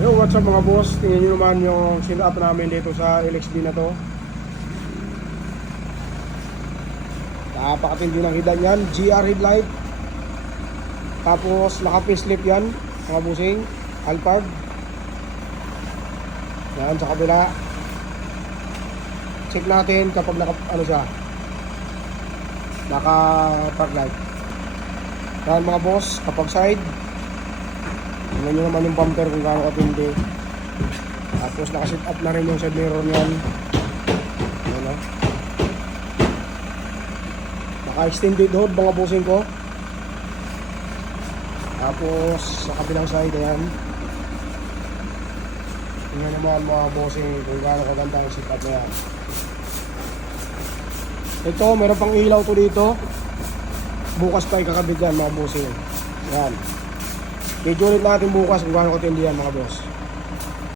Yo, what's up mga boss? Tingnan nyo naman yung setup namin dito sa LXB na to. Napakatindi ng hidad yan. GR headlight. Tapos naka-facelift yan mga busing. Alphard. Yan sa kabila. Check natin kapag naka park light. Yan mga boss, kapag side, tingnan nyo naman yung bumper kung gaano katindi. Tapos naka-set up na rin yung side mirror niyan. Ayan o. Naka-extended hood mga bossing ko. Tapos sa kabilang side, ayan. Tingnan naman mga bossing kung gaano kaganda yung set up na yan. Ito, meron pang ilaw to dito. Bukas pa ikakabit yan mga bossing. Yan. Medyo ulit natin bukas kung gaano katindi yan mga boss.